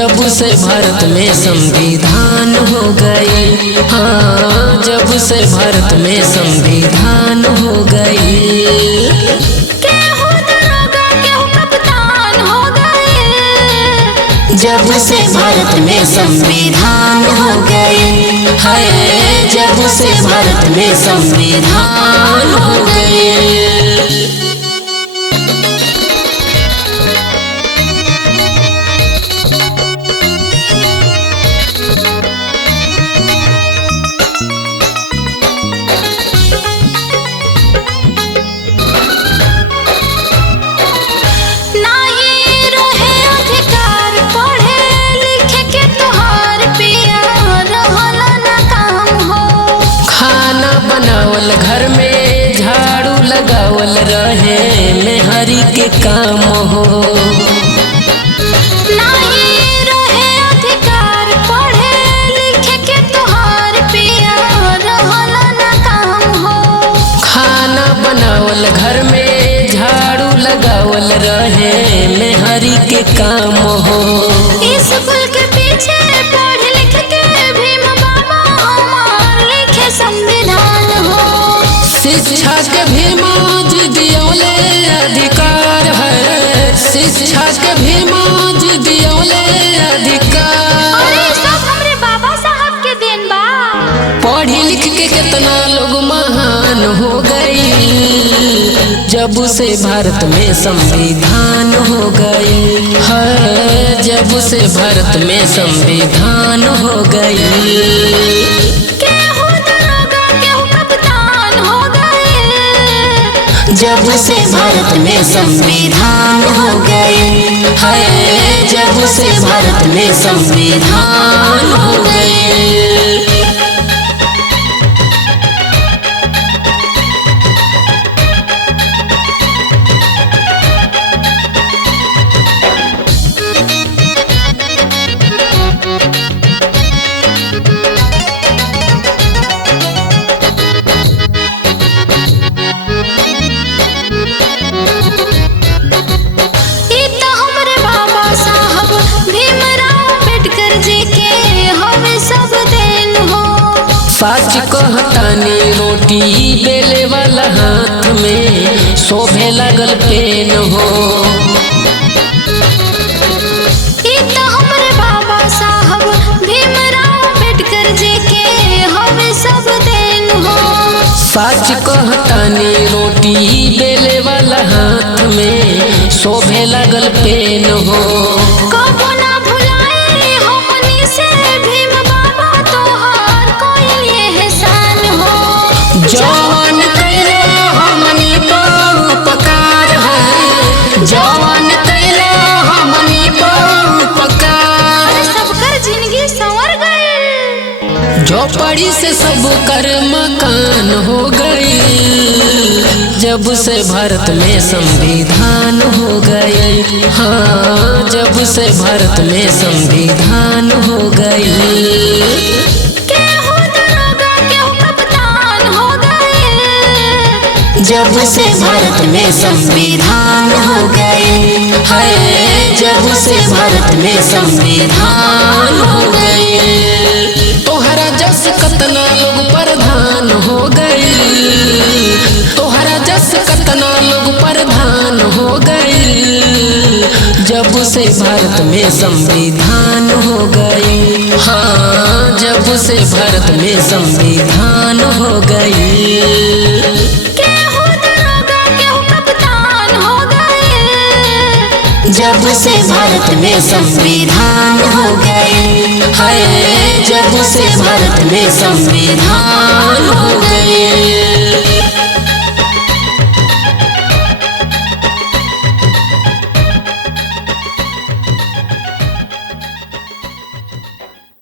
जब से भारत में संविधान हो गई। हाँ, जब से भारत में संविधान हो गई। जब से भारत में संविधान हो गई। हाय, जब से भारत में संविधान हो गई। बनावल घर में झाड़ू लगावल रहे मेहरी के काम हो। नहीं रहे अधिकार पढ़े लिखे के तोहार पिया रहल ना काम हो। खाना बनावल घर में झाड़ू लगावल रहे मेहरी के काम हो। स्कूल के पीछे पढ़ लिख के भीम बाबा हमार लिखे संविधान हो। शिक्षा के भीमा जी दियोले अधिकार है। शिक्षा के भीमा जी दियोले अधिकार। अरे सब हमरे बाबा साहब के देन बा। पढ़ी लिख के कितना लोग महान हो गई। जब से भारत में संविधान हो गई है। जब से भारत में संविधान हो गई। जब से भारत में संविधान हो गई है। जब से भारत में संविधान हो गई। सच कहतानी रोटी बेले वाला हाथ में शोभे लगल पेन हो। हमरे बाबा साहब भीमराव अम्बेडकर जी के हमें सब देन हो। सच कहतानी रोटी बेले वाला हाथ में शोभे लगल पेन हो। जवान कैला हमनी पर उपकार है। जवान कैला हमनी पर उपकार। सबकर जिंदगी संवर गई। झोपड़ी से सब कर मकान हो गई। जब से भारत में संविधान हो गई। हाँ, जब से भारत में संविधान हो गई। जब से भारत में संविधान हो गई है। जब से भारत में संविधान हो गई। तोहरा जस कतना लोग प्रधान हो गई। तोहरा जस कतना लोग प्रधान हो गई। जब से भारत में संविधान हो गई। हाँ, जब से भारत में संविधान हो गई। जब से भारत में संविधान हो गई है। जब से भारत में संविधान हो गई।